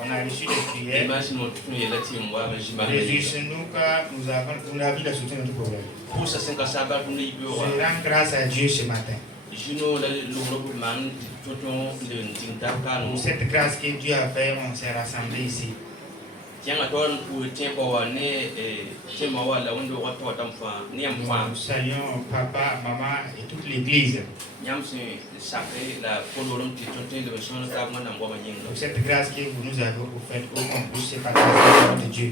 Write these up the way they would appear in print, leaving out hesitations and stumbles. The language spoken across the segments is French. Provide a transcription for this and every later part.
On a reçu des prières. Réjouissons-nous car nous avons vu la solution de notre problème. Je rends grâce à Dieu ce matin. Pour cette grâce que Dieu a fait, on s'est rassemblés ici. Nous saluons papa, maman et toute l'église. Pour cette grâce que vous nous avez offerte, pour qu'on puisse partager la parole de Dieu.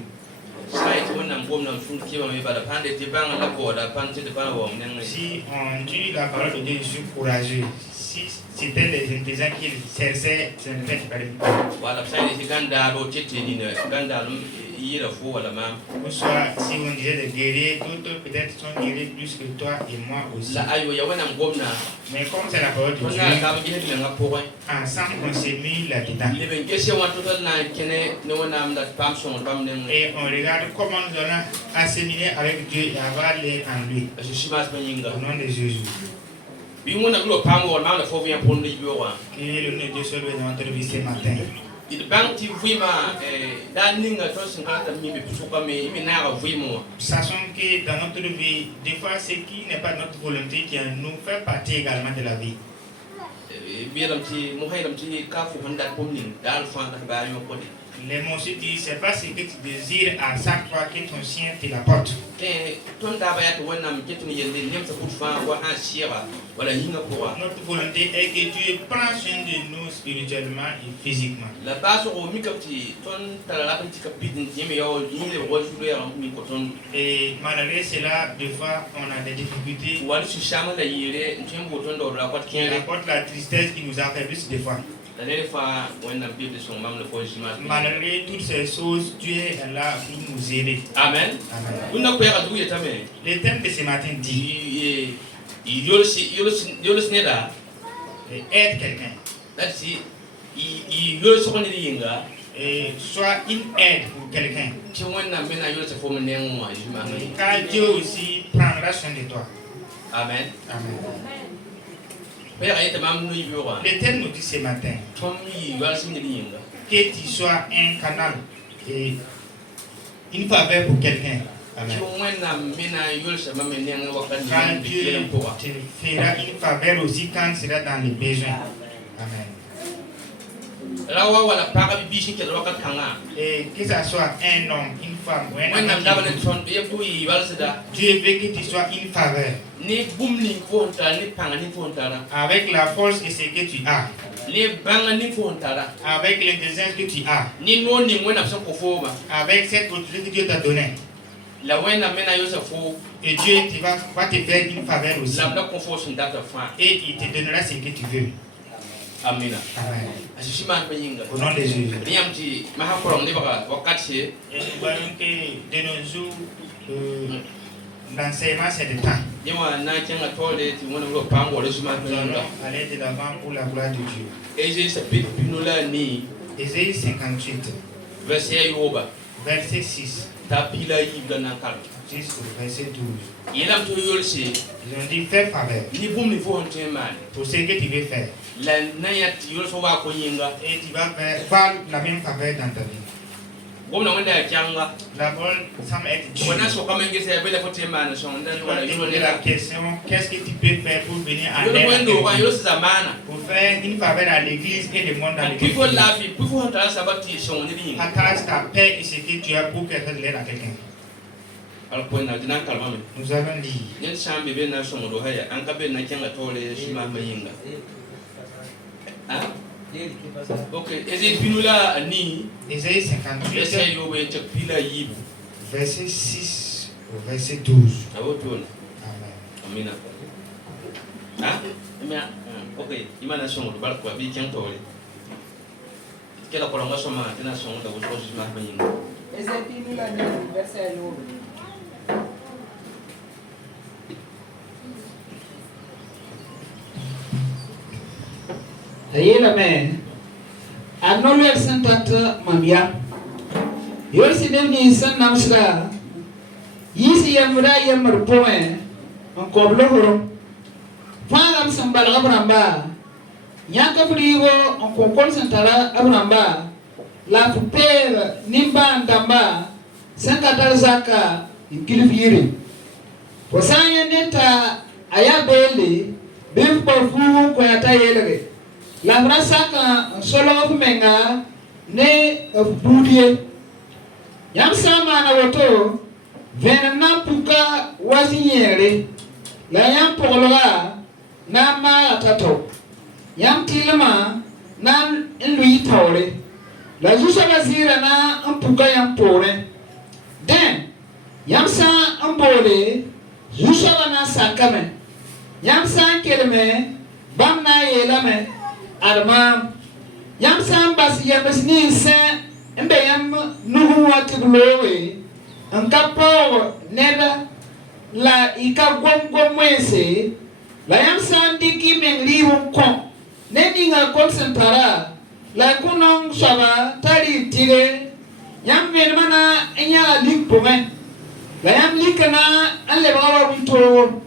Si on dit la parole de Dieu, je suis courageux. Si c'était les gens qui cherchaient, ce ne serait pas le ou soit si on disait de guérir, d'autres peut-être sont guéris plus que toi et moi aussi. Mais comme c'est la parole de Dieu, ensemble on s'est mis là-dedans. Et on regarde comment nous allons assimiler avec Dieu et avoir l'air en lui. Au nom de Jésus. Que le nom de Dieu soit loué dans notre vie ce matin. Sachons que dans notre vie, des fois, ce qui n'est pas notre volonté qui nous fait partie également de la vie. Les mots se disent, c'est pas ce que tu désires à chaque fois que ton chien te l'apporte. Notre volonté est que Dieu prenne soin de nous spirituellement et physiquement. Et malgré cela, des fois, on a des difficultés. Il apporte la tristesse qui nous affaiblit des fois. Malgré toutes ces choses, Dieu est là pour nous aider. Amen. Amen. Le thème de ce matin dit aide quelqu'un. Et soit une aide pour quelqu'un. Car Dieu aussi prendra soin de toi. Amen. Amen. L'Éternel nous dit ce matin que tu sois un canal et une faveur pour quelqu'un. Amen. Quand Dieu te fera une faveur aussi quand tu seras dans les besoins. Amen. Et que ce soit un homme, une femme ou un homme, Dieu veut que tu sois une faveur. Avec la force et ce que tu as. Avec l'intelligence que tu as. Avec cette autorité que Dieu t'a donnée. Et Dieu va te faire une faveur aussi. Et il te donnera ce que tu veux. Amen. Amen. Au nom de Jésus. Et nous voyons que de nos jours, l'enseignement c'est le temps. Nous allons aller de l'avant pour la gloire de Dieu. Ésaïe 58, verset 6. Jusqu'au verset 12. Ils ont dit fais faveur pour ce que tu veux faire. Et tu vas faire la même faveur dans ta vie. La parole semble être Dieu. La question, qu'est-ce que tu peux faire pour venir à l'aide, pour faire une faveur à l'église et le monde dans lequel tu vis. Attache ta paix et ce que tu as pour faire de l'aide à quelqu'un. Nous allons lire. Ok, Ésaïe 58, verset 6 au verset 12. Amen. Ok, imana songo do balko abi kentole. Kela kolonga soma tena songo da ko jima bayinga. Ésaïe 59 verset 9. Amen. Acknowledge Santa Mambia. You'll see them in San Namsra. Easy Yamura Yamur Poe, on Coblo, Fala sambal abramba. Nyaka frigo on kokol santara abramba. La fupera nimba ndamba. Sankatar zaka ikilifiri. Posanya neta ayabele bif porfu ko yata yelere. La brasaka solo fumenga ne budie. Yam sama na woto venana puka wazinyere. La yam pologa na ma atato. Yam tilama na lui tawre. La jusa bazira na puka yam pore. Den yam sa ambole jusa na sakame. Yam sa kelme bam na yelame arma. Yam sa bas yam ni sa embe yam nuhu watiblowe ankapo neda la ika gom mwese la yam sa ndiki mengli kon neni nga konsentara la kunong shaba tari tire yam venmana enya likpome la yam likana alle bawa wito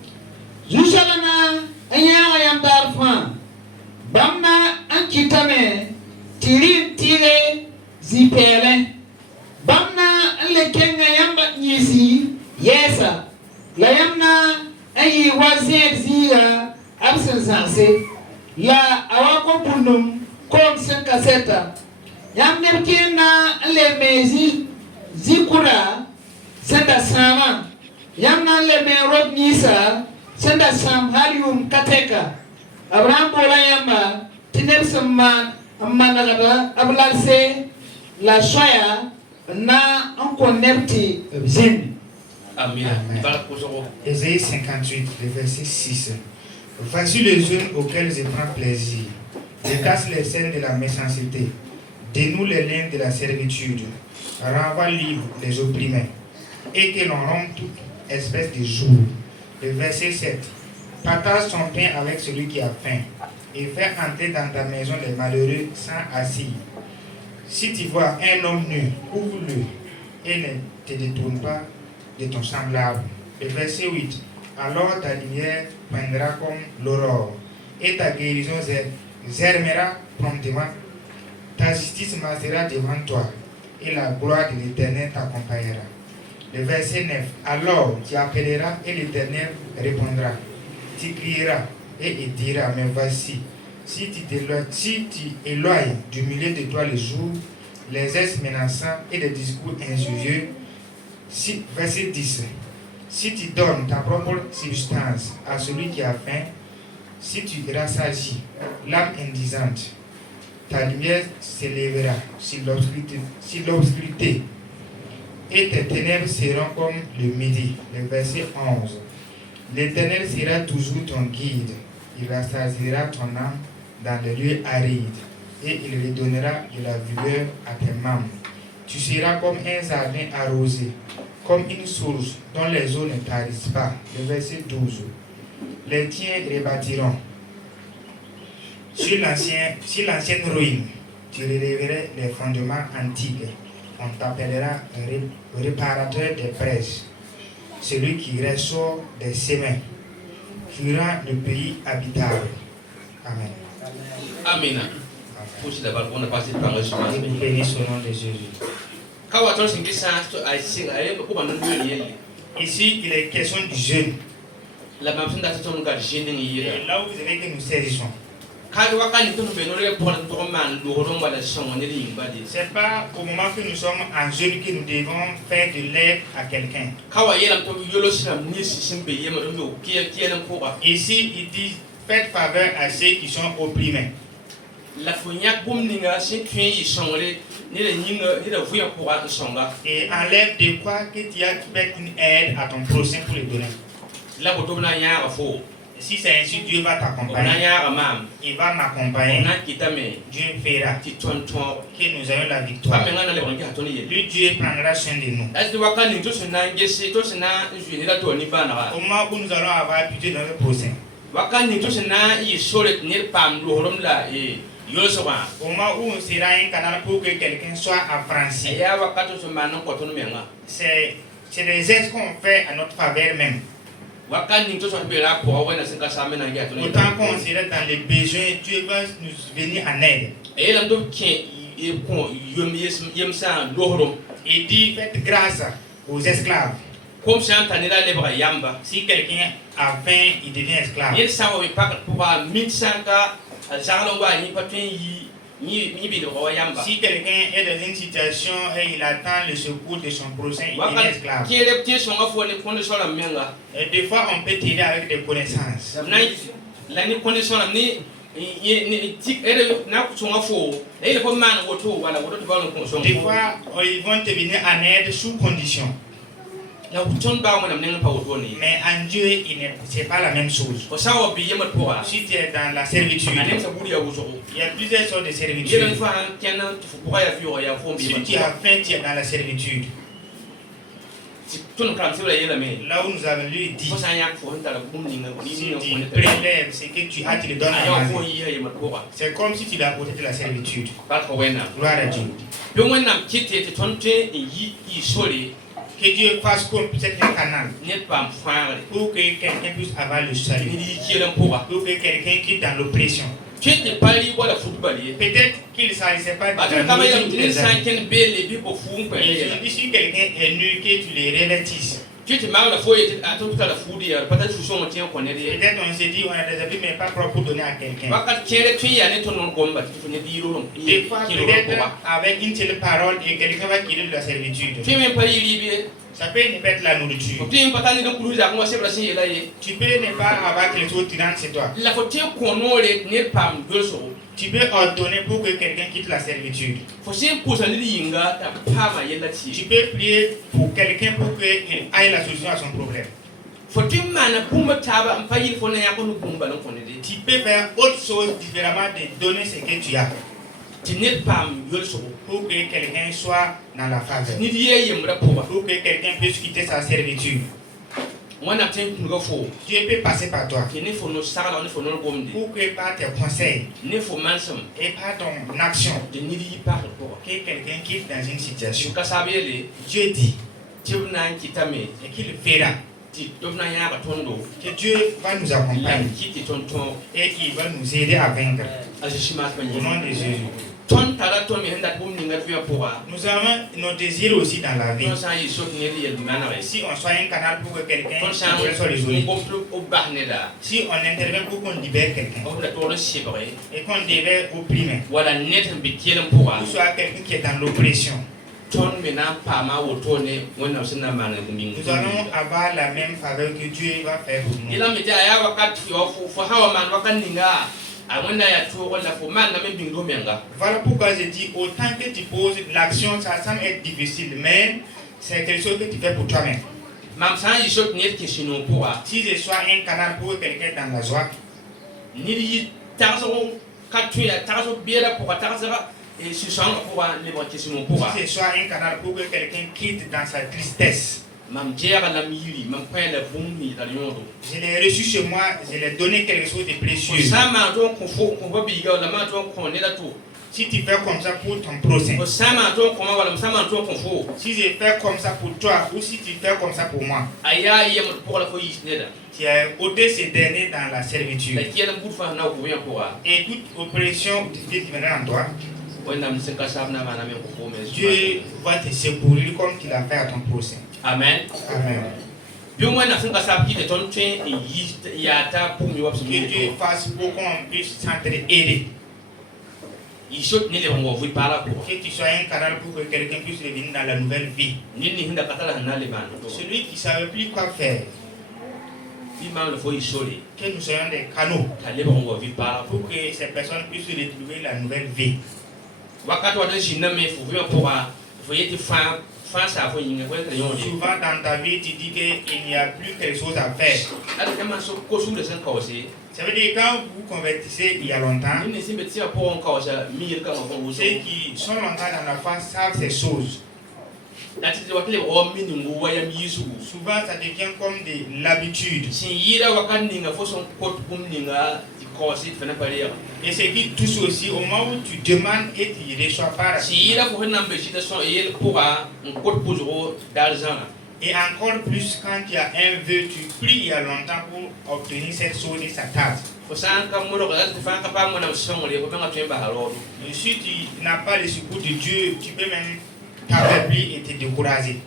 jushabana enya yam darfa bamna ankitame tiri tire zipele bamna alle kenga yamba nyisi yesa la yamna ayi wazir zira absensase la awako punum kom sen kaseta yam nebkena alle mezi zikura senda sama yamna le me rob nisa senda sam halium kateka abraham bola yamba tineb samman amana gada ablalse la soya na encore nepti zin. Amen. Ésaïe 58, le verset 6. Voici les jeunes auxquels je prends plaisir. Je casse les scènes de la méchanceté. Dénoue les liens de la servitude. Renvoie libre les opprimés. Et que l'on rompe toute espèce de jour. Le verset 7. Partage ton pain avec celui qui a faim. Et fais entrer dans ta maison les malheureux sans assis. Si tu vois un homme nu, ouvre-le et ne te détourne pas de ton semblable. Le verset 8. Alors ta lumière poindra comme l'aurore et ta guérison germera promptement. Ta justice marchera devant toi et la gloire de l'Éternel t'accompagnera. Le verset 9. Alors tu appelleras et l'Éternel répondra. Tu crieras et il dira, mais voici. Si tu éloignes du milieu de toi les jours, les gestes menaçants et des discours injurieux, verset 10. Si tu donnes ta propre substance à celui qui a faim, si tu rassasies l'âme indigente, ta lumière s'élèvera sur l'obscurité et tes ténèbres seront comme le midi. Le verset 11. L'Éternel sera toujours ton guide. Il rassasiera ton âme dans les lieux arides et il redonnera de la vigueur à tes membres. Tu seras comme un jardin arrosé, comme une source dont les eaux ne tarissent pas. Le verset 12. Les tiens rebâtiront. Sur l'ancienne ruine, tu relèverais les fondements antiques. On t'appellera un réparateur des brèches, celui qui ressort des semins, qui rend le pays habitable. Amen. Amen. Push d'abord, on a passé par le chemin. Bénis au nom de Jésus. Ici, il est question du jeûne. Et là où vous avez que nous saisissons. C'est pas au moment que nous sommes en jeûne que nous devons faire de l'aide à quelqu'un. Ici, il dit faites faveur à ceux qui sont opprimés. Et enlève de quoi que tu as fait une aide à ton prochain pour le donner. Si c'est ainsi, Dieu va t'accompagner. Il va m'accompagner. Dieu fera que nous ayons la victoire. Lui, Dieu prendra soin de nous. Au moment où nous allons avoir pitié de notre prochain. Au moment où on sera un canal pour que quelqu'un soit affranchi. C'est des gestes qu'on fait à notre faveur même. Autant qu'on serait dans les besoins, Dieu va nous venir en aide. Il dit faites grâce aux esclaves. Si quelqu'un a faim, il devient esclave. Si quelqu'un est dans une situation et il attend le secours de son prochain, il devient esclave. Et des fois, on peut t'aider avec des connaissances. Des fois, ils vont te venir en aide sous condition. Mais en Dieu, ce n'est pas la même chose. Si tu es dans la servitude, il y a plusieurs sortes de servitude. Si tu as faim, tu es dans la servitude. Là où nous avons lu, dit, si tu prélèves ce que tu as, tu le donnes à la vie. C'est comme si tu l'as apporté de la servitude. Gloire à Dieu. Que Dieu fasse comme peut-être un canal pour que quelqu'un puisse avoir le salut, pour que quelqu'un quitte dans l'oppression. Peut-être qu'il ne s'agissait pas de la nourriture. Si quelqu'un est nu, que tu les revêtisses. Peut-être on s'est dit on a des habits mais pas propres pour donner à quelqu'un. Des fois peut-être avec une seule parole et quelqu'un va quitter de la servitude. Ça peut ne pas être la nourriture. Tu peux ne pas avoir quelque chose tirant chez toi. Tu peux ordonner pour que quelqu'un quitte la servitude. Tu peux prier pour quelqu'un pour qu'il aille la solution à son problème. Tu peux faire autre chose différemment de donner ce que tu as. Pour que quelqu'un soit dans la faveur. Pour que quelqu'un puisse quitter sa servitude. Dieu peut passer par toi. Pour que par tes conseils et par ton action, que quelqu'un quitte dans une situation. Dieu dit et qu'il fera. Que Dieu va nous accompagner et qu'il va nous aider à vaincre. Au nom de Jésus. Nous avons nos désirs aussi dans la vie. Si on soit un canal pour que quelqu'un soit résolu. Si on intervient pour qu'on libère quelqu'un et qu'on devait opprimer, ou soit quelqu'un qui est dans l'oppression, nous allons avoir la même faveur que Dieu va faire pour nous. Voilà pourquoi je dis, autant que tu poses l'action, ça semble être difficile, mais c'est quelque chose que tu fais pour toi-même. Si je sois un canal pour quelqu'un dans la joie, si je sois un canal pour que quelqu'un quitte dans sa tristesse, je l'ai reçu chez moi, je l'ai donné quelque chose de précieux. Si tu fais comme ça pour ton prochain, si je fais comme ça pour toi, ou si tu fais comme ça pour moi, tu as ôté ces derniers dans la servitude. Et toute oppression qui viendra en toi, Dieu va te secourir comme tu l'as fait à ton prochain. Amen. Amen. Que Dieu fasse pour qu'on puisse s'entraider. Que tu sois un canal pour que quelqu'un puisse revenir dans la nouvelle vie. Celui qui ne savait plus quoi faire, que nous soyons des canaux pour que ces personnes puissent retrouver la nouvelle vie. Souvent dans ta vie, tu dis qu'il n'y a plus quelque chose à faire. Ça veut dire quand vous convertissez il y a longtemps, ceux qui sont longtemps dans la foi savent ces choses. Souvent ça devient comme de l'habitude. Et ce qui touche aussi au moment où tu demandes et tu ne reçois pas. Et encore plus quand il y a un vœu, tu pries il y a longtemps pour obtenir cette chose et ça tarde. Mais si tu n'as pas le secours de Dieu, tu peux même t'affaiblir et te décourager.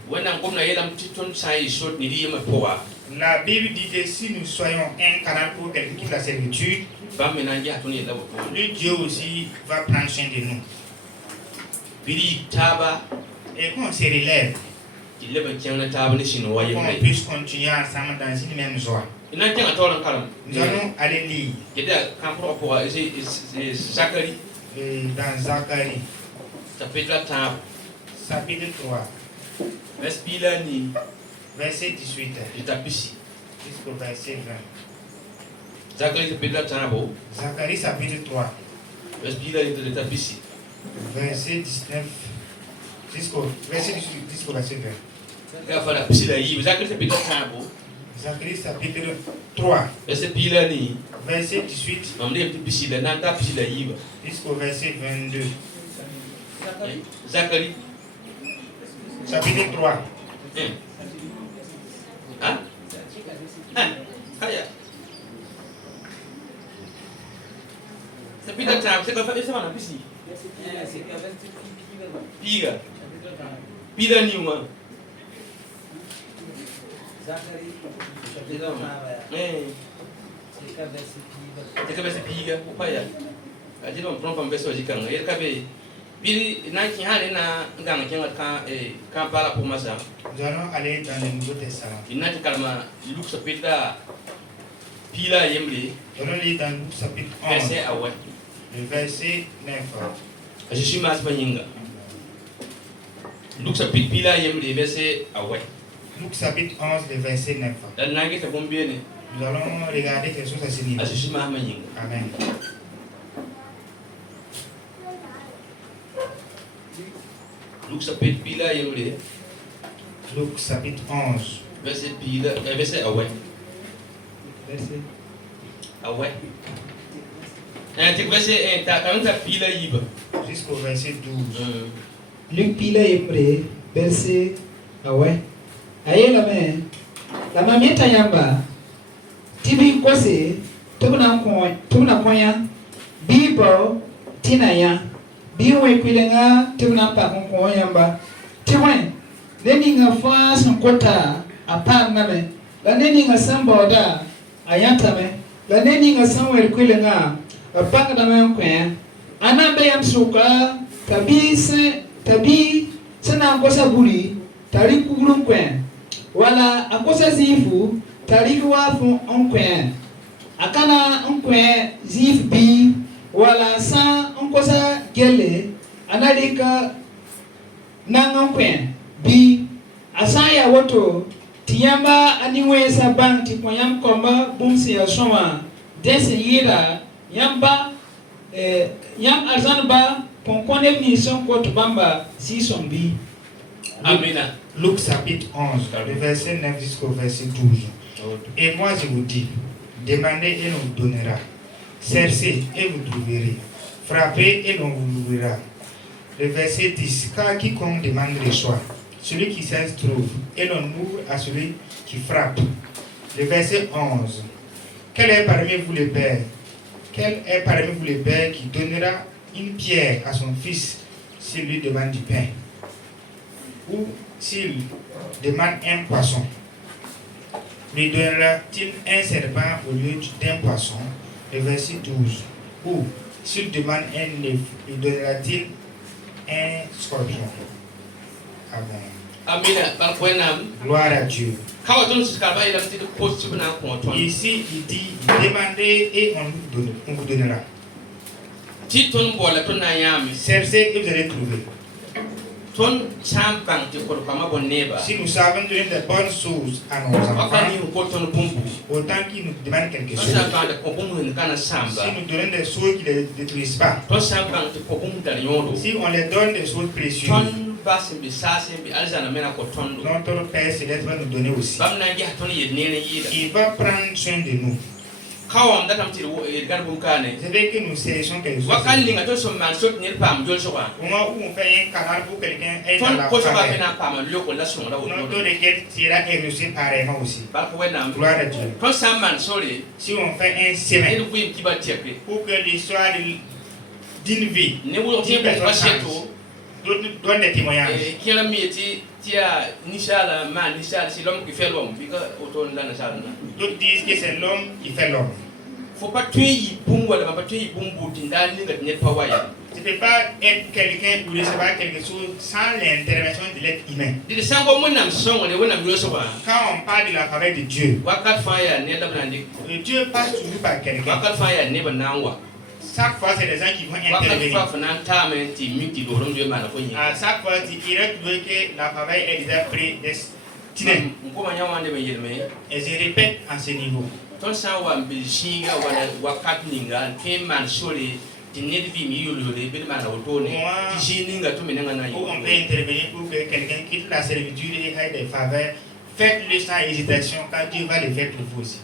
La Bible dit que si nous soyons incarnés pour quelqu'un qui fait la servitude, le Dieu aussi va prendre soin de nous. Et qu'on se relève, qu'on puisse continuer ensemble dans une même joie. Nous allons aller lire dans Zacharie, chapitre 3, verset 18 jusqu'au verset 20. Zacharie chapitre 3, verset 19 jusqu'au verset 20. Zacharie chapitre 3, verset 18 jusqu'au verset 22. Zacharie chapitre 3. Nous allons aller dans le Nouveau Testament. Nous allons lire dans Luc chapitre 11, le verset 9. Luc chapitre 11, le verset 9. Nous allons regarder quelque chose à ce niveau. Amen. Luc chapitre 11, verset jusqu'au verset 12. Luc pila yembre verset awe ayela me la mamita yamba tibi kose tubuna konya bibo tinaya biwe kwilenga tubuna pa ko yamba tiwen neni nga fa san kota apam na me la neni nga samboda ayata me la neni nga sanwer kwilenga apaka da me kwen anabe yam suka tabi sana kosa buri tari kugulun kwen wala akosa zifu tari wafu onkwen akana onkwen zif bi wala sa onkosa gele analika nangon kwen bi asaya woto tiyamba aniwe sa bank ti koyam komba bumsi ya shoma desi yira yamba yam arzanba qu'on connaît mission contre Bamba si son bi. Amen. Luc chapitre 11, le verset 9 jusqu'au verset 12. Et moi je vous dis, demandez et l'on vous donnera. Cherchez et vous trouverez. Frappez et l'on vous ouvrira. Le verset 10. Car quiconque demande reçoit. Celui qui cherche trouve. Et l'on ouvre à celui qui frappe. Le verset 11. Quel est parmi vous le père? Quel est parmi vous le père qui donnera une pierre à son fils s'il lui demande du pain? Ou s'il demande un poisson, lui donnera-t-il un serpent au lieu d'un poisson? Le verset 12. Ou s'il demande un œuf, lui donnera-t-il un scorpion? Amen. Gloire à Dieu. Ici, il dit, demandez et on vous donnera. Cherchez et vous allez trouver. Si nous savons donner de bonnes choses à nos enfants, autant qu'ils nous demandent quelque chose. Si nous donnons des choses qui ne les détruisent pas, si on les donne des choses précieuses, notre Père Céleste va nous donner aussi. Il va prendre soin de nous. kawam datam ti gar bum kane Je veux que nous sélectionnions quelque chose. wakan linga to som man sot nir pam jol so wa Au moment où on fait un canal pour quelqu'un est dans ton la ko so ba faveur, na pam lo ko la so la wo au nom de lequel tu iras réussir pareillement aussi. ba ko wenam Gloire à Dieu. ton sam man sori Si on fait un e semaine du buim ki ba tiekre pour que l'histoire d'une vie, ne wo ti ba ba seto donne des témoignages. e kila mi ti tia nishala man nishala si lom ki felom bi ka oton la na sala na D'autres disent que c'est l'homme qui fait l'homme. faut pas tuer bum wala ba tuer bum butin dal ni ngat net pa waya Tu ne peux pas être quelqu'un ou recevoir quelque chose sans l'intervention de l'être humain. de sango mun nam songo le wonam yo so wa Quand on parle de la faveur de Dieu, wakat fa ya ne da na ndik Dieu passe toujours par quelqu'un. wakat fa ya ne ba nangwa Chaque fois, c'est des gens qui vont wakat intervenir. fa fa nan ta men ti mi ti do rom je ma na ko yin À chaque fois, tu iras trouver que la faveur est déjà prédestinée. ko ma nyawande be yelme Et je répète à ce niveau. ton san wa be shinga wala wakat ninga ke man sori ti ne di mi yolo le be ma na oto ne ti shininga to menanga na Où on peut yi intervenir pour que quelqu'un quitte la servitude et ait des faveurs. Faites-le sans hésitation, car Dieu va le faire pour vous aussi.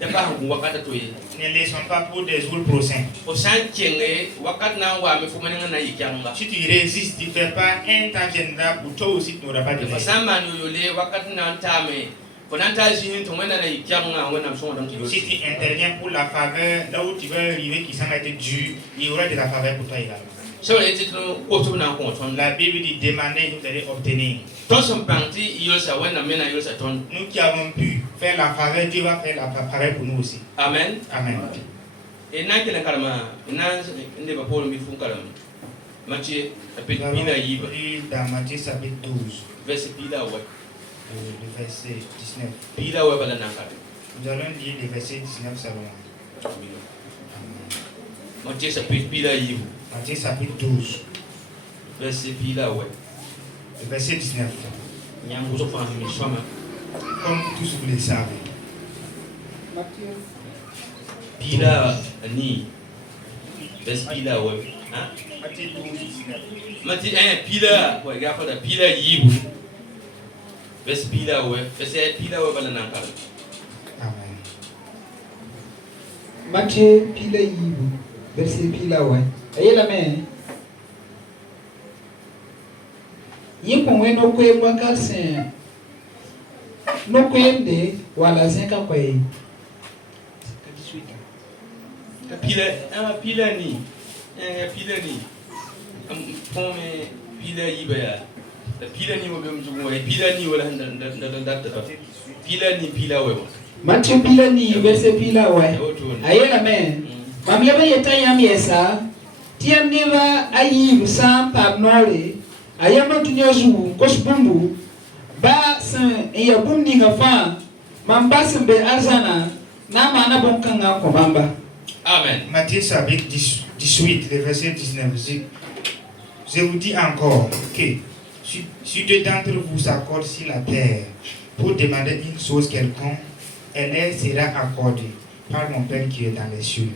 da ba hu wakata to yi Ne laissons pas pour des jours prochains. o san kenge wakat na wa me fu menanga na yi kyanga Si tu résistes, tu ne fais pas un temps viendra pour toi aussi, tu n'auras pas de fa vie. san man yo le wakat na ta me ko nan ta jini to menana na yi kyanga wonam so don ki do Si tu interviens pour la faveur, là où tu vas arriver, qui semble être dur, il y aura de la faveur pour toi également. so le ti to ko to na ko ton La Bible dit demandez, vous allez obtenir. ton son panti yo sa wona mena yo sa ton Nous qui avons pu faire la faveur, Dieu va faire la faveur pour nous aussi. amen Amen. e na kele karama na inde ba polo mi fu karam Matthieu Nous chapitre avons pila yiba lu dans Matthieu chapitre 12, verset pila wa le verset 19. pila wa bala na kare Nous allons lire le verset 19 seulement. Matthieu chapitre pila yiba Matthieu chapitre 12, verset pila wa le verset 19. nyam ko so fa mi soma Comme tous vous le savez. Matthieu. pila ni verset pila wa hein Matthieu 12, 19. Matthieu pila wa ga fa da pila yiba verset pila wa verset pila wa bala na kare Amen. Matthieu pila yibu verset pila wa ayela me yipo we no kwe mwaka sen no kwende wala zenka kwe pila ni pome pila yiba ya pila ni wo be mjugo pila ni wala nda pila ni pila we Matthieu pila ni verset pila wa ayela me mam yaba yeta yam yesa tiam neva ayibu sam pam nore ayama tunyozu kosbumbu ba san ya bumni ngafa mam basim be arzana na mana bonkanga ko bamba. amen. Matthieu chapitre 18, le verset 19. Je vous dis encore que si deux d'entre vous s'accordent sur la terre pour demander une chose quelconque, elle leur sera accordée par mon Père qui est dans les cieux.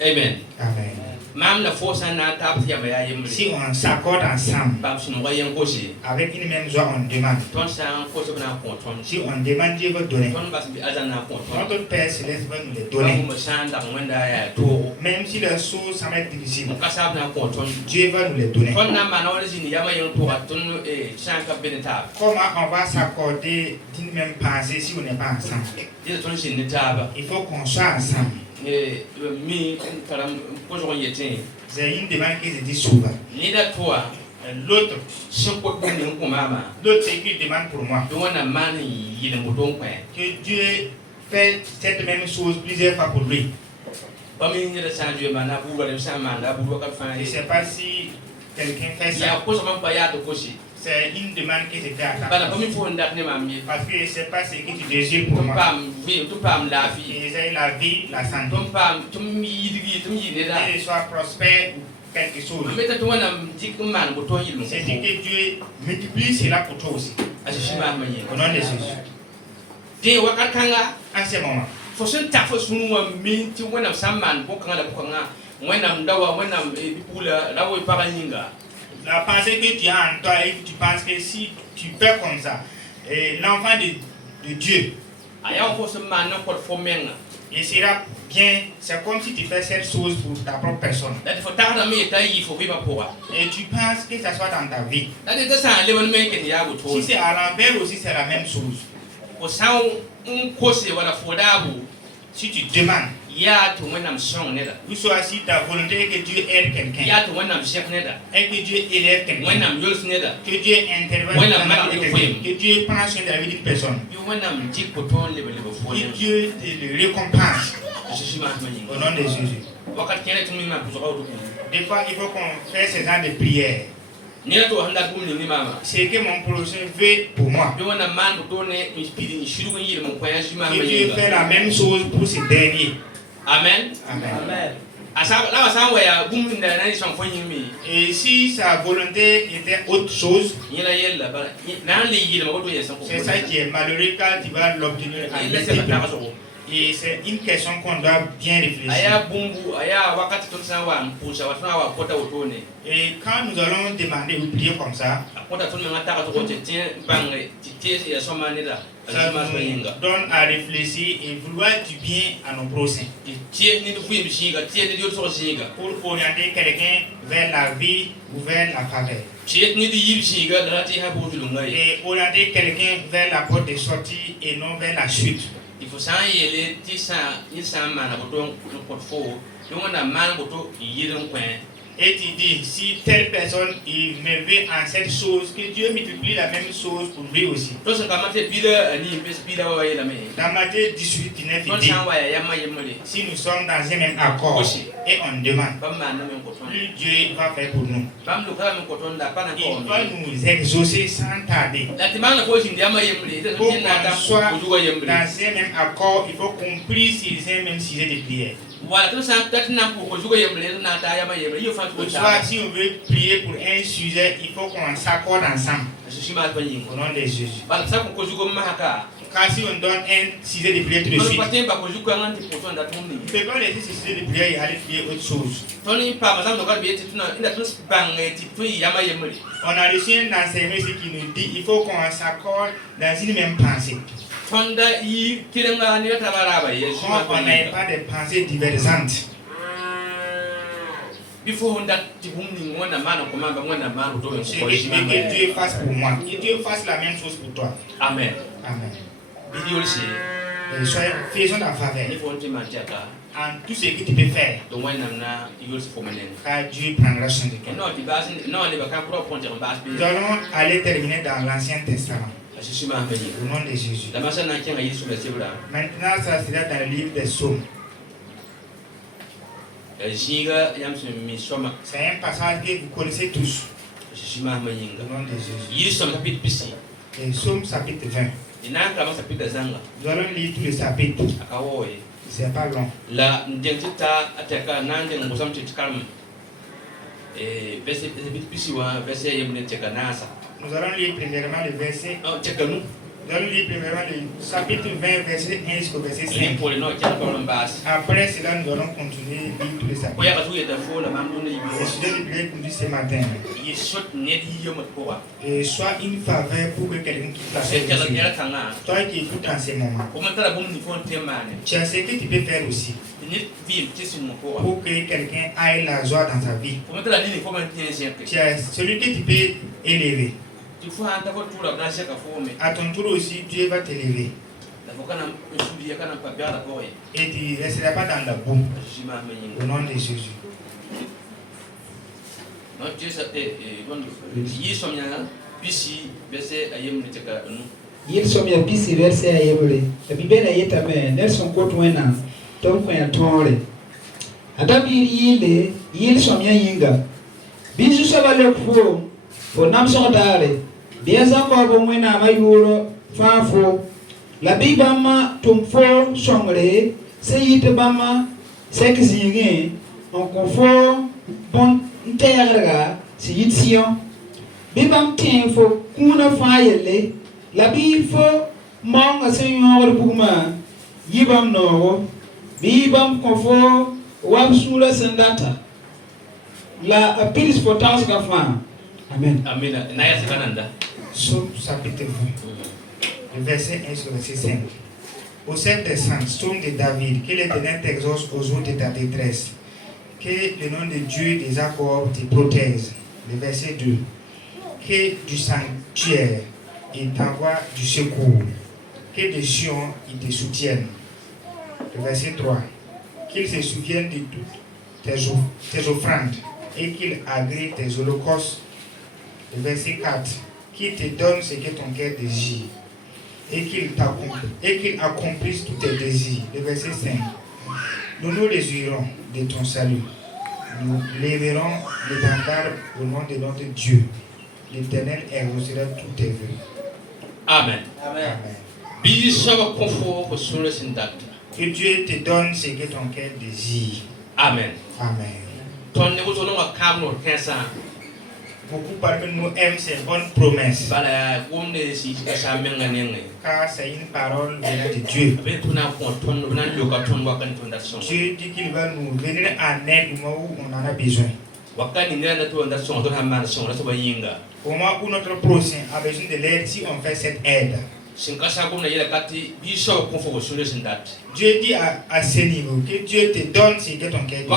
Amen. Amen. Mam la force na tap ya ba ya yemle. Si on s'accorde ensemble Pam sunu wa yen kosi. avec une même joie, on demande. Ton sa ko so na ko ton. Si on demande, Dieu va donner. Ton bas bi azana ko ton. Notre Père céleste va nous les Don donner. mo san da wanda ya to. Même si les choses semblent être difficiles, Mo kasab na ko ton. Dieu va nous les donner. Ton na ma na wala zini ya ma yen to ton san ka beneta. Comment on va s'accorder d'une même pensée si on n'est pas ensemble? Dia ton sin ni taba. Il faut qu'on soit ensemble. Mi karam ko so yete. C'est une demande que je dis souvent. Ni da toi L'autre, sun ko dun ni ko mama. l'autre c'est qu'il demande pour moi. Do wana man yi na mo don kwa. Que Dieu fait cette même chose plusieurs fois pour lui. Ba mi ni da san Dieu mana bu ba dem san manda bu ka fa. Je ne sais pas si quelqu'un fait Ya ça. ko so man pa ya to kosi. C'est une demande que je fais à ta Bala place. ba mi fo ndat ne mamie. Parce que je ne sais pas ce que tu désires pour Tum moi. pam vi tum pam la fi. Je désire la vie, la santé. Tum pam tum yidigi tum yine da. Que je sois prospère ou quelque chose. Meta to wana dik man bo to yilmu. C'est dit que Dieu multiplie cela pour toi aussi. Ashima manye. Au nom de Jésus. De wakat kanga En ce moment, fo sun ta fo sunu wa mi ti wana samman bo kanga la bo kanga. Wana ndawa wana bipula lawo paranyinga. la pensée que tu as en toi et tu penses que si tu fais comme ça, l'enfant de Dieu, Aya fo sun man na ko fo menga. il Et sera bien, c'est comme si tu fais cette chose pour ta propre personne. Et tu penses que ça soit dans ta vie. Si c'est à l'envers aussi, c'est la même chose. Si tu demandes, ou soit si ta volonté est que Dieu aide quelqu'un, et que Dieu élève quelqu'un, que Dieu intervienne dans la vie de quelqu'un, que Dieu prenne soin de la vie d'une personne, que Dieu te le récompense au nom de Jésus. Des fois, il faut qu'on fasse ce genre de prière. C'est que mon prochain veut pour moi. Que Dieu fait la même chose pour ce dernier. Amen. Amen. Et si sa volonté était autre chose, c'est ça qui est malheureux quand tu vas l'obtenir à l'intérieur. Et c'est une question qu'on doit bien réfléchir. Et quand nous allons demander ou prier comme ça, ça nous donne à réfléchir et vouloir du bien à nos prochains. Pour orienter quelqu'un vers la vie ou vers la faveur. Et orienter quelqu'un vers la porte de sortie et non vers la chute. Il faut ça y aller, Et tu dis, si telle personne il me veut en cette chose, que Dieu multiplie la même chose pour lui aussi. Dans Matthieu 18, 19, il dit, si nous sommes dans un même accord et on demande, plus Dieu va faire pour nous. Il va nous exaucer sans tarder. Pour qu'on soit dans un même accord, il faut qu'on prie sur un même sujet de prière. Soit si on veut prier pour un sujet, il faut qu'on s'accorde ensemble. Au nom de Jésus. Car si on donne un sujet de prière tout de suite, on ne peut pas laisser ce sujet de prière et aller prier autre chose. On a reçu un enseignement qui nous dit qu'il faut qu'on s'accorde dans une même pensée. On n'ait pas de pensées divergentes. Que Dieu fasse pour moi, que Dieu fasse la même chose pour toi. Amen. Amen. Faisons la faveur en tout ce que tu peux faire. Car Dieu prendra soin de toi. Nous allons aller terminer dans l'Ancien Testament. Au nom de Jésus. Maintenant, ça sera dans le livre des Psaumes. C'est un passage que vous connaissez tous. Au nom de Jésus. Et Psaume chapitre 20. Nous allons lire tous les chapitres. C'est pas long. Nous allons lire premièrement le verset. Nous allons lire premièrement le chapitre 20, verset 1 jusqu'au verset 5. Après cela, nous allons continuer à lire tous les chapitres. Le sujet de prière qu'on dit ce matin. Et soit une faveur pour que quelqu'un quitte la vie. Toi qui écoutes en ce moment, tu as ce que tu peux faire aussi pour que quelqu'un ait la joie dans sa vie. Tu as celui que tu peux élever. À ton tour aussi, Dieu va t'élever. Et tu ne resteras pas dans la boue. Au nom de Jésus. Yilsomya bisi verse ayebule. Bibela yetame Nelson Kotwena tonko ya tore. Adabi yile yilsomya yinga. Bisu sabale kufo for namso dare. Biasa ko bo mwena mayuro fafo. La bibama tumfo songre seyite bama sekzinge on confo bon nterga si yitsion. Bibam tien fo kuna fayele. La bifo manga senyor bugma yibam no bibam confo wabsula sendata. La apilis potence gafa. Amen. Amen. Naya sekananda. Psaume chapitre 20. Le verset 1 sur le verset 5. Au 7 décembre, psaume de David, que l'Éternel t'exauce aux jours de ta détresse. Que le nom de Dieu des Jacob te protège. Le verset 2. Que du sanctuaire, il t'envoie du secours. Que de Sion, il te soutienne. Le verset 3. Qu'il se souvienne de toutes tes offrandes et qu'il agrée tes holocaustes. Le verset 4. Qu'il te donne ce que ton cœur désire et qu'il accomplisse tous tes désirs. Le verset 5. Nous nous réjouirons de ton salut. Nous lèverons l'étendard au nom de notre Dieu. L'Éternel exaucera tous tes vœux. Amen. Amen. Que Dieu te donne ce que ton cœur désire. Amen. Amen. Beaucoup parmi nous aiment ces bonnes promesses. Car c'est une parole venant de Dieu. Dieu dit qu'il va nous venir en aide au moment où on en a besoin. Au moment où notre prochain a besoin de l'aide, si on fait cette aide. Dieu dit à ce niveau que Dieu te donne ce que ton cœur désire.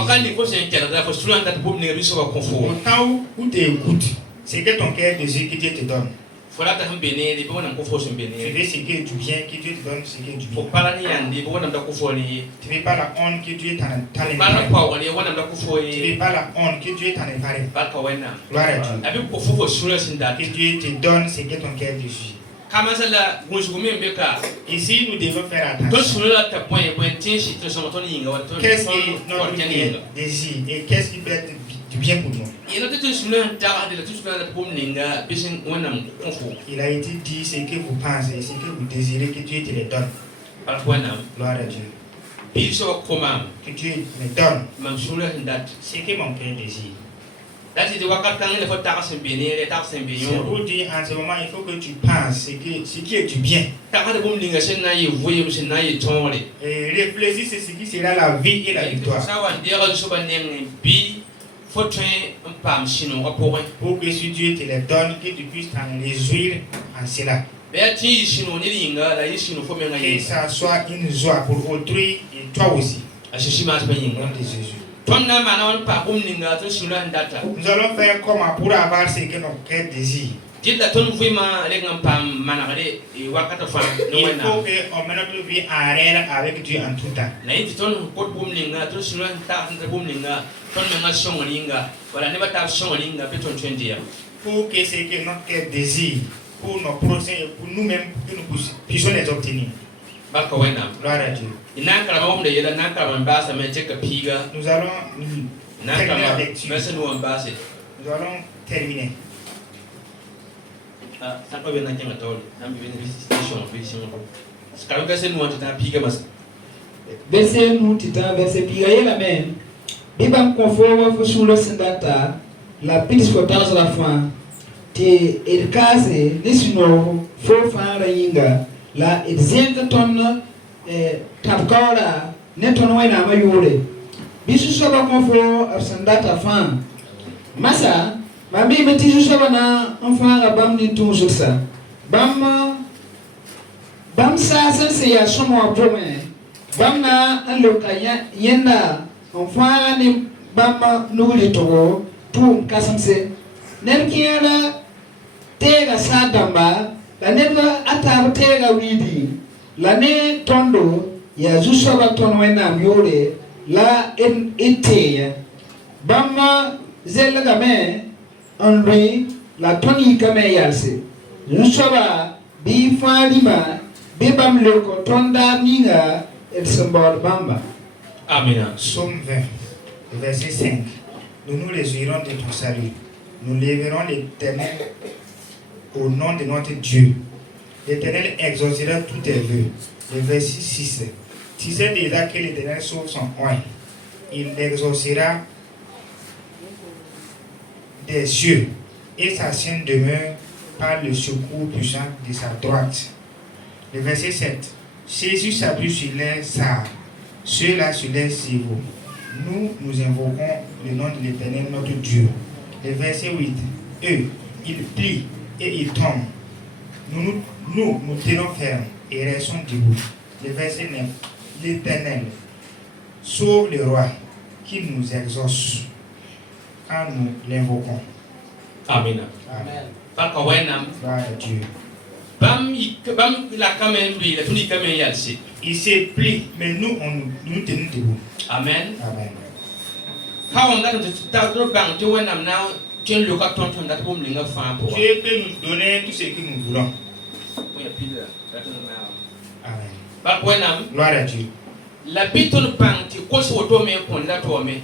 Autant où tu écoutes, c'est que ton cœur désire que Dieu te donne. Tu veux ce qui est du bien, que Dieu te donne ce qui est du bien. Tu veux pas la honte que Dieu t'en épargne. Tu veux pas la honte que Dieu t'en épargne. Gloire à Dieu. Que Dieu te donne ce que ton cœur désire. Ici, nous devons faire attention. Qu'est-ce que notre cœur désire et qu'est-ce qui peut être du bien pour nous? Il a été dit ce que vous pensez, ce que vous désirez, que Dieu te le donne. Gloire à Dieu. Que Dieu me donne ce que mon cœur désire. C'est pour dire en ce moment, il faut que tu penses ce qui est du bien. Et réfléchis sur ce qui sera la vie et la victoire. Pour que si Dieu te le donne, que tu puisses t'en réjouir en cela. Que ça soit une joie pour autrui et toi aussi. Au nom de Jésus. Nous allons faire comment pour avoir ce que nos cœurs désirent. Il faut qu'on mette notre vie en règle avec Dieu en tout temps. Pour que ce que notre cœur désire, pour nos prochains et pour nous-mêmes, que nous puissions les obtenir. Gloire à Dieu. Nous allons terminer la lecture. Nous allons terminer. Verset nous tita verset pigaye la même. Bibam conforme fo sur le sendata la piste for taz la fin. Te erkase nisino fo fa rayinga la exente ton tapkora neton wena mayure. Bisu soba confo sendata fin. Masa Mami meti jusaba na enfant bam ni tout ça. Bam sa sense ya somo prome. Bam na alokaya yenda enfant ni bam nuli to tout kasamse. Nem kiera tega sadamba, la neba atar tega widi. La ne tondo ya jusaba ton wena miore la en ete. Bam zela game en lui la toni kame yalse nusaba bi falima bi bam le ko tonda ninga el sembor bamba. Amen. Psaume 20 verset 5. Nous nous réjouirons de ton salut, nous lèverons l'Éternel au nom de notre Dieu. L'Éternel exaucera tous tes vœux. Le verset 6. Tu sais déjà que l'Éternel sauve son oint, il l'exaucera des cieux, et sa sainte demeure par le secours puissant de sa droite. Le verset 7. Jésus s'appuie sur les sards, ceux-là sur les cerveaux. Nous invoquons le nom de l'Éternel notre Dieu. Le verset 8. Eux, ils plient et ils tombent. Nous tenons ferme et restons debout. le verset 9. L'Éternel sauve le roi qui nous exauce quand nous l'invoquons. Amen. Amen. Par Kawenam, Gloire à Dieu. Bam la caméra, lui, la tunique caméra, Il s'est pris, mais nous, nous tenons debout. Amen. Amen. How on that to bank to when I'm now, Jim look at Tonton that woman in a farm. Dieu peut nous donner tout ce que nous voulons. Amen. But when I'm Gloire à Dieu. la piton bank, tu cause what me upon that woman.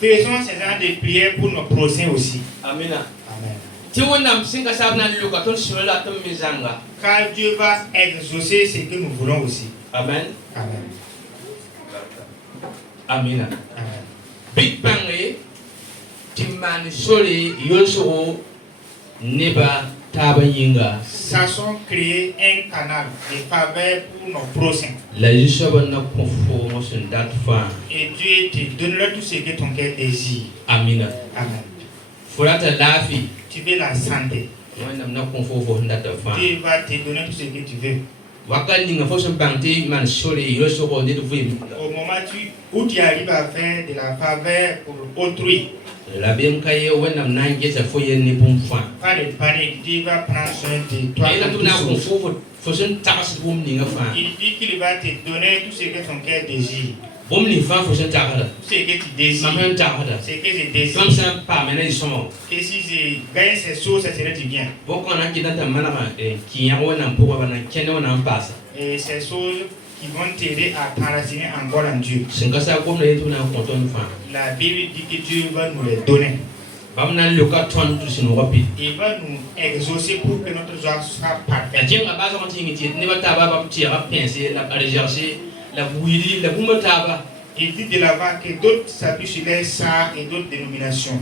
Faisons ces gens de prière pour nos prochains aussi. Amen. Amen. Tu when I'm single sabna look at on la to mizanga. Car Dieu va exaucer ce que nous voulons aussi. Amen. Amen. Amen. Amen. Big Bang, Timman Soli, Yoso, Neba, Tabayinga. Sachons créer un canal de faveur pour nos prochains. La Jusabana conformation that far. Et Dieu te donne tout ce que ton cœur désire. Amen. Amen. Forata Lafi, Tu veux la santé. when I'm not conform that far. Dieu va te donner tout ce que tu veux. Wakaling of Ocean Banti, man, Soli, Yoso, did win. Au moment où tu arrives à faire de la faveur pour autrui, La BMKA, when I'm 9 years of 4 years, Nipon fan. pas de panique, Dieu va prendre soin de toi. I don't now conform for some tax boom in a fan. Il dit qu'il va te donner tout ce que ton cœur désire. Booming fan for some Tahada. Tout ce que tu désires. Maman Tahada. Ce que je désire. Some Sam Pam and some. Et si je gagne ces choses, ça serait du bien. Beaucoup en a qui dans Manama, qui a un pour un canon en passe. Et ces choses qui vont t'aider à t'enraciner encore en Dieu. C'est comme ça qu'on est tout un content de femme. La Bible dit que Dieu va nous les donner. Bamna le carton tout sur nos rapides. Il va nous exaucer pour que notre joie soit La parfaite. tienne à base en tingité, ne va pas tirer à pincer, la rechercher, la bouillie, la boum taba. Il dit de l'avant que d'autres s'appuient sur les sards et d'autres dénominations.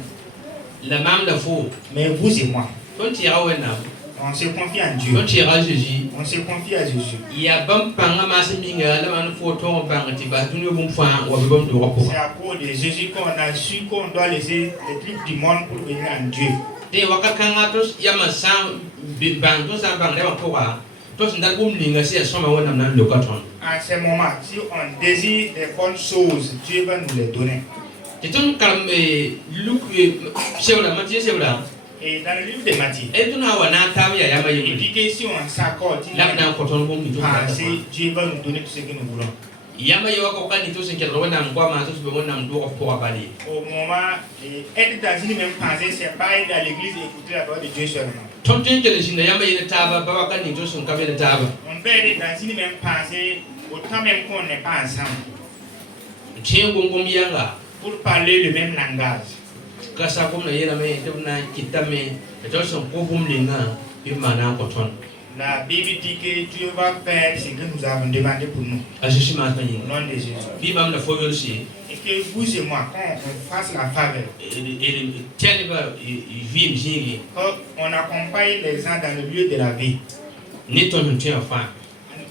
La mam de faux. Mais vous et moi, Quand tu iras au Nam, on se confie en Dieu. quand tu iras à Jésus, On se confie à Jésus. il y a bon pain à masser minga, la man photo en pain, tu vas tout le bon point, ou à bon de repos. C'est à cause de Jésus qu'on a su qu'on doit laisser les trucs du monde pour venir en Dieu. Des wakakangatos, yama sang, bang, tout ça bang, là, pour toi. Toi, c'est un boum linga, c'est à son moment, on a le carton. En ce moment, si on désire des bonnes choses, Dieu va nous les donner. Tu t'en calmes, look, c'est la matière, c'est là. Et dans le livre de Matthieu, Et tu n'as pas de yama il yama. dit que si on s'accorde, si Là, on a un coton bon, il penser, Dieu va nous donner tout ce que nous voulons. Yama Yoko can it was in Kerwana, Guamatus, Bonam, do of Poabali. Au moment, être dans une même pensée, c'est pas être à l'église et écouter la parole de Dieu seulement. Tontin Telesin, Yama Taba, Babakan, it was on Kabin Taba. On peut être dans une même pensée, autant même qu'on n'est pas ensemble, Chien Gongom Yanga, pour parler le même langage. Kassakom, Yama, Tuna, Kitame, et also Pogum Linga, Humana Coton. La Bible dit que Dieu va faire ce que nous avons demandé pour nous, Ashima, au nom de Jésus. Bibam the Fogle Sea, Et que vous et moi, quand on fasse la faveur, Teliba, Vim Zingi, quand on accompagne les gens dans le lieu de la vie, Niton Tia Fan.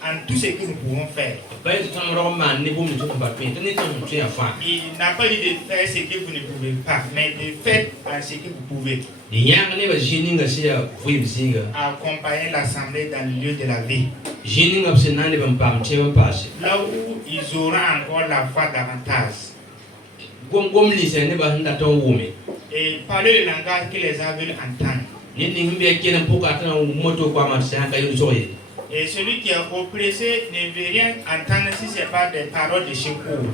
en tout ce que nous pouvons faire. By the time Roman, Nibum to Paint, Niton Tia Fan. Il n'a pas dit de faire ce que vous ne pouvez pas, mais de faire à ce que vous pouvez. The young neighbor Jining a sea, Vim Zinger. Accompagner l'assemblée dans le lieu de la vie. Jining of Senani Pam, Cheva Pass. Là où ils auront encore la foi davantage. Gomli, c'est never that woman. Et parler le langage que les gens veulent entendre. Nini Himbe Kiran Pokatan, Moto Kwama Sanka Yosoy. Et celui qui est oppressé ne veut rien entendre si ce n'est pas des paroles de secours.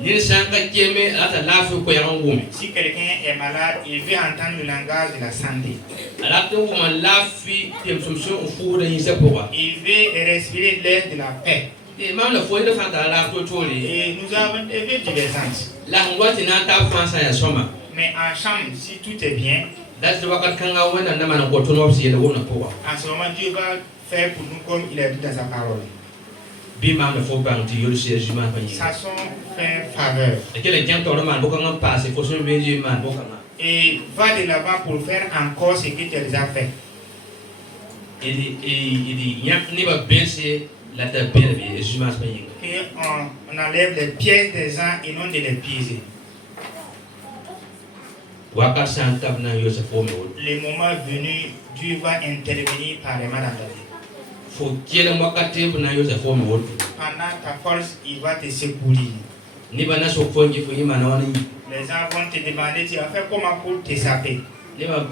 Nini Sanka Kieme at a laugh for young woman. Si quelqu'un est malade, il veut entendre le langage de la santé. A lot of woman laugh, him some sort of food and he's a poor. Il veut respirer l'air de la paix. The man of Foy the Fanta laugh to Tolly. Et nous avons des vœux divergentes. La what in Anta France and Summer. Mais ensemble, si tout est bien, That's the Waka Kanga when and the man of Cotonou, the woman poor. en ce moment, Dieu va faire pour nous comme il a dit dans sa parole. Be man of four bound to you, says you man. Sachons faire faveur. I can't get to a man, Bokanga pass it for some reason, man, Bokanga. Et va de l'avant pour faire encore ce que tu as déjà fait. Il y a never been say, let the baby, as you must be. Et on enlève les pièces des gens et non de les piéger. Waka Santa na Yosef Homewood. Le moment venu, Dieu va intervenir par les mains dans ta vie. For killing Wakati na Yosef Homewood. pendant ta force, il va te secourir. Ni bana so fonji fo yima na wani. Les gens vont te demander, tu vas faire comment pour te saper. Les gens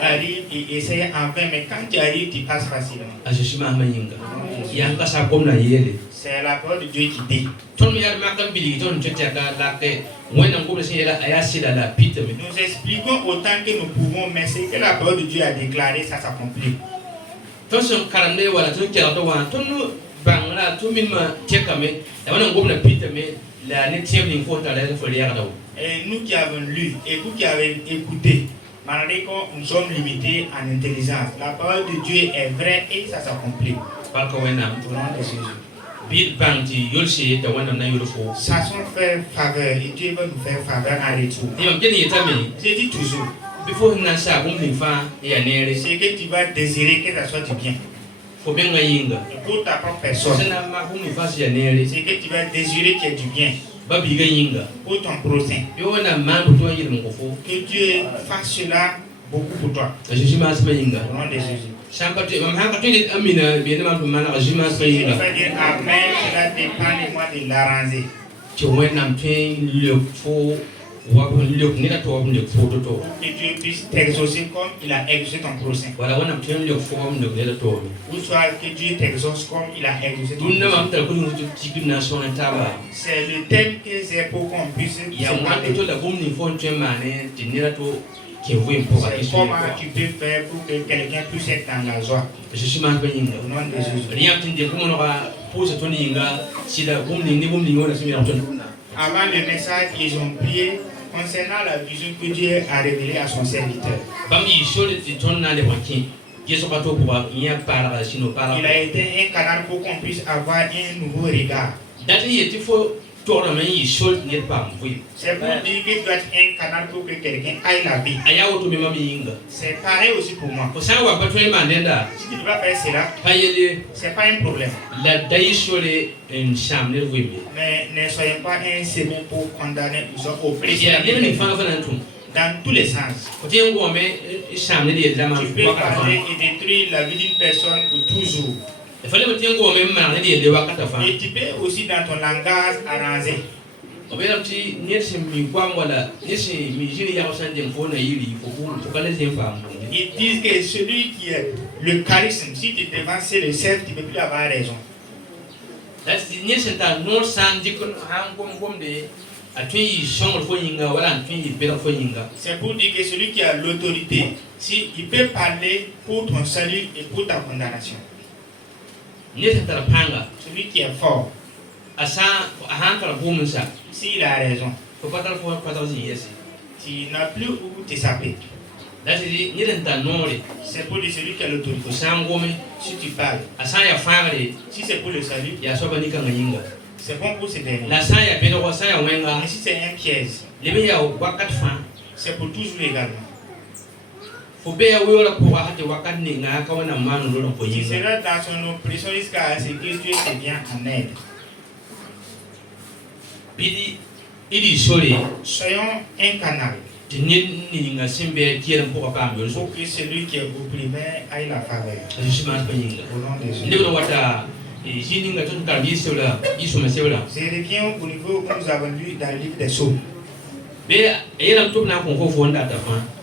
arrivent et essayent en vain, mais quand tu arrives, tu passes facilement. C'est la parole de Dieu qui dit. Nous expliquons autant que nous pouvons, mais ce que la parole de Dieu a déclaré, ça s'accomplit. Et nous qui avons lu et vous qui avez écouté, malgré que nous sommes limités en intelligence, la parole de Dieu est vraie et ça s'accomplit. Sachons faire faveur et Dieu va nous faire faveur en retour. Je dis toujours, c'est que tu vas désirer que ça soit du bien. Pour ta propre personne, c'est que tu vas désirer qu'il y ait du bien. Pour ton prochain. Que Dieu fasse cela beaucoup pour toi. Au nom de Jésus. Si je veux dire Amen, cela dépend de moi de l'arranger. Que Dieu puisse t'exaucer comme il a exaucé ton prochain. Ou soit que Dieu t'exauce comme il a exaucé ton prochain. C'est le thème que j'ai pour qu'on puisse se parler. C'est comment tu peux faire pour que quelqu'un puisse être dans la joie. Au nom de Jésus. Avant le message, ils ont prié concernant la vision que Dieu a révélée à son serviteur. Il a été un canal pour qu'on puisse avoir un nouveau regard. C'est pour dire que tu dois être un canal pour que quelqu'un aille la vie. C'est pareil aussi pour moi. Si tu dois faire cela, c'est pas un problème. Mais ne soyez pas un sémin pour condamner les autres oppressés. Dans tous les sens. Tu peux parler et détruire la vie d'une personne pour toujours. Et tu peux aussi dans ton langage arranger. Ils disent que celui qui est le charisme, si tu dévances le chef, tu ne peux plus avoir raison. C'est pour dire que celui qui a l'autorité, si il peut parler pour ton salut et pour ta condamnation. Celui qui est fort, s'il a raison, tu n'as plus où te saper. C'est pour dire celui qui a l'autorité. Si tu parles, si c'est pour le salut, c'est bon pour ce dernier. Mais si c'est un piège, c'est pour toujours également. Tu seras dans son oppression jusqu'à ce que Dieu te vienne en aide. Soyons un canal pour que celui qui est opprimé aille la faveur. Au nom de Jésus. Je reviens au niveau que nous avons lu dans le livre des Psaumes.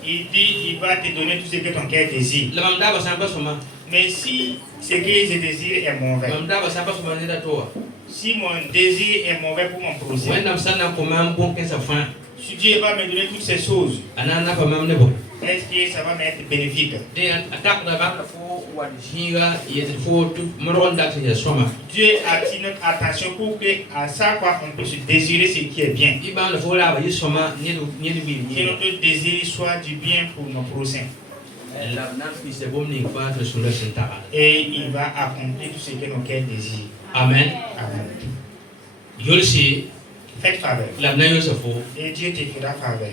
Il dit il va te donner tout ce que ton cœur désire. Mais si ce que je désire est mauvais, si mon désir est mauvais pour mon procès, si Dieu va me donner toutes ces choses, est-ce que ça va m'être bénéfique? Dieu attire notre attention pour que à chaque fois on puisse désirer ce qui est bien. Que notre désir soit du bien pour nos prochains. Et il va accomplir tout ce que nos cœurs désirent. Amen. Amen. Faites faveur. Et Dieu te fera faveur.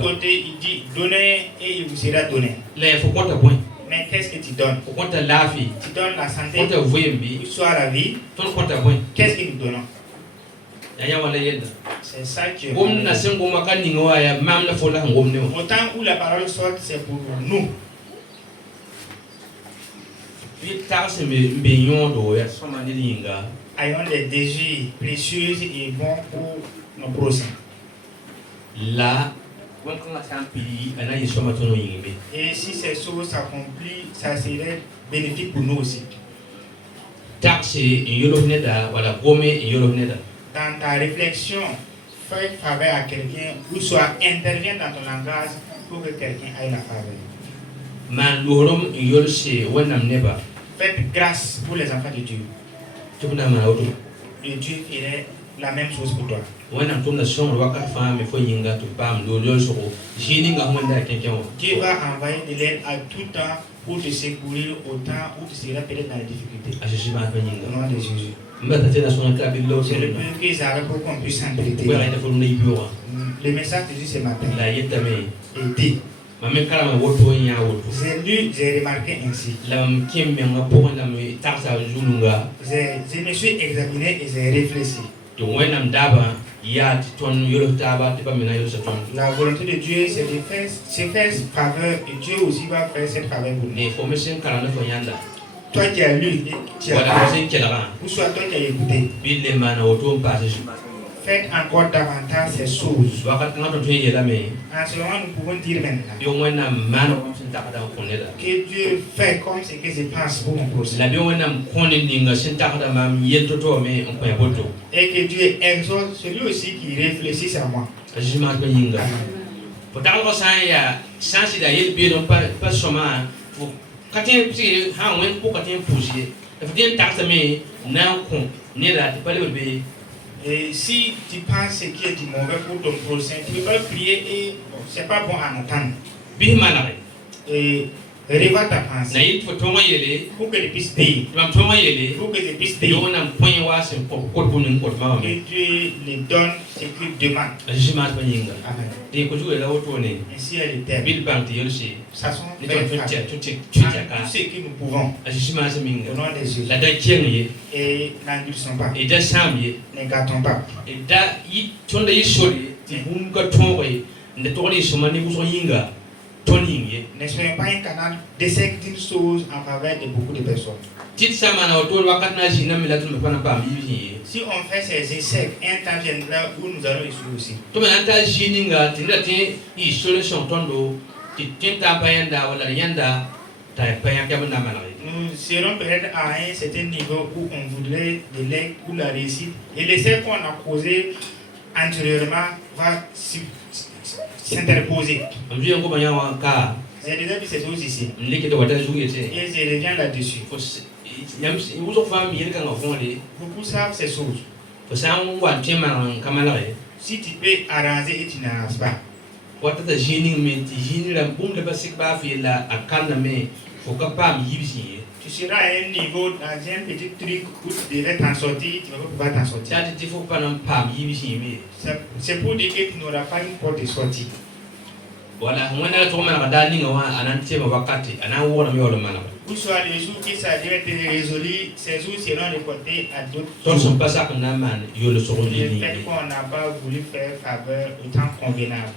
Côté, il dit donnez et il vous sera donné. Mais qu'est-ce que tu donnes? Tu donnes la santé, ou soit la vie. Qu'est-ce que nous donnons? C'est ça qui est. Autant où la parole sort, c'est pour nous. ayons des désirs précieux et bons pour nos prochains. Là, et si ces choses s'accomplissent, ça serait bénéfique pour nous aussi. Dans ta réflexion, fais faveur à quelqu'un ou soit interviens dans ton langage pour que quelqu'un aille la faveur. Faites grâce pour les enfants de Dieu. Et Dieu ferait la même chose pour toi. Dieu va envoyer de l'aide à tout temps pour te secourir au temps où tu seras peut-être dans les difficultés. Au nom de Jésus. C'est le plus qu'ils arrivent pour qu'on puisse s'entêter. Le message de Dieu ce matin était. J'ai lu, j'ai remarqué ainsi. Je me suis examiné et j'ai réfléchi. La volonté de Dieu, c'est de faire faveur et Dieu aussi va faire cette faveur pour nous. Toi qui as lu, tu as ou soit toi qui as écouté, faites encore davantage ces choses. En ce moment, nous pouvons dire maintenant que Dieu fait comme ce que je pense pour mon prochain. Et que Dieu exauce celui aussi qui réfléchit à moi. Et si tu penses ce qui est du mauvais pour ton prochain, tu ne peux pas prier et bon, c'est pas bon à entendre. Et revois ta pensée pour que tu puisses payer. Pour que tu puisses payer. Que Dieu les donne ce qu'il demande. Amen. Ainsi est l'éternel. Ça sont tout ce que nous pouvons. Au nom de Jésus. Et n'endurcissons pas. Ne gâtons pas. Ne soyons pas un canal d'essai d'une chose en faveur de beaucoup de personnes. Si on fait ces essais, un temps viendra où nous allons échouer aussi. Nous serons peut-être à un certain niveau où on voudrait de l'aide ou la réussite. Et l'essai qu'on a causé antérieurement va s'interposer. J'ai déjà vu ces choses ici. Et je reviens là-dessus. Beaucoup savent ces choses. Si tu peux arranger et tu n'arranges pas. Tu seras à un niveau, dans un petit truc où tu devrais t'en sortir, tu ne vas pas pouvoir t'en sortir. C'est pour dire que tu n'auras pas une porte de sortie. Voilà, où soit les jours qui s'agit d'être résolus, ces jours seront reportés à d'autres jours. Le fait qu'on n'a pas voulu faire faveur autant convenable.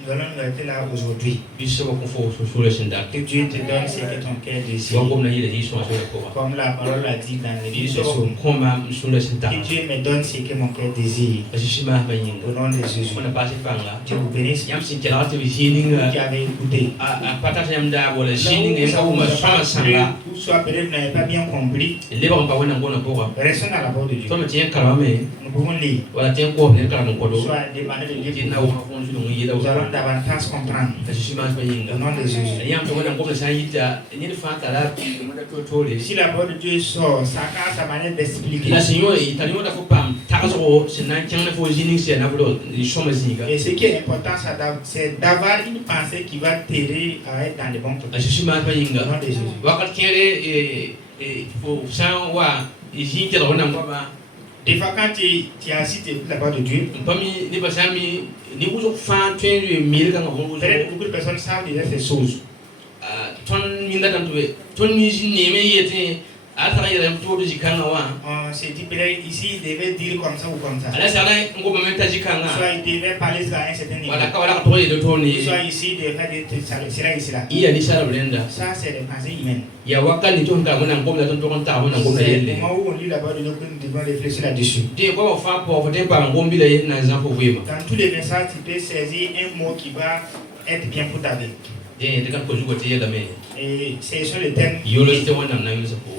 Nous allons nous arrêter là aujourd'hui. Que Dieu te donne ce que ton cœur désire. Comme la parole a dit dans les psaumes. Que Dieu me donne ce que mon cœur désire. Au nom de Jésus. Dieu vous bénisse. Qui avait écouté. Ou soit peut-être vous n'avez pas bien compris. Restons dans la parole de Dieu. Nous pouvons lire. Soit demander de Dieu. Nous allons davantage comprendre. Au nom de Jésus. Si la parole de Dieu sort, ça a sa manière d'expliquer. Et ce qui est important, c'est d'avoir une pensée qui va t'aider à être dans les bons côtés. Au nom de Jésus. Des fois, quand tu as assis la parole de Dieu, peut-être beaucoup de personnes savent déjà ces choses. C'est ici, il devait dire comme ça ou comme ça. Soit il devait parler à un certain niveau. Soit ici, il devait faire cela et cela. Ça, c'est les pensées humaines. C'est au moment où on lit là-bas, nous devons réfléchir là-dessus. Dans tous les messages, tu peux saisir un mot qui va être bien pour ta vie. Et c'est sur le thème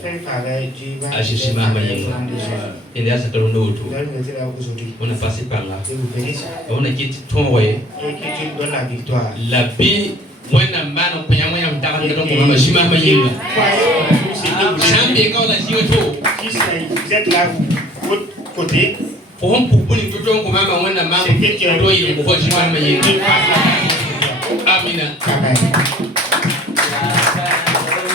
fait par Dieu. On a passé par là. On a quitté ton royaume. Et que tu donnes la victoire. La vie, moi, je suis vous êtes là, votre côté. Amina.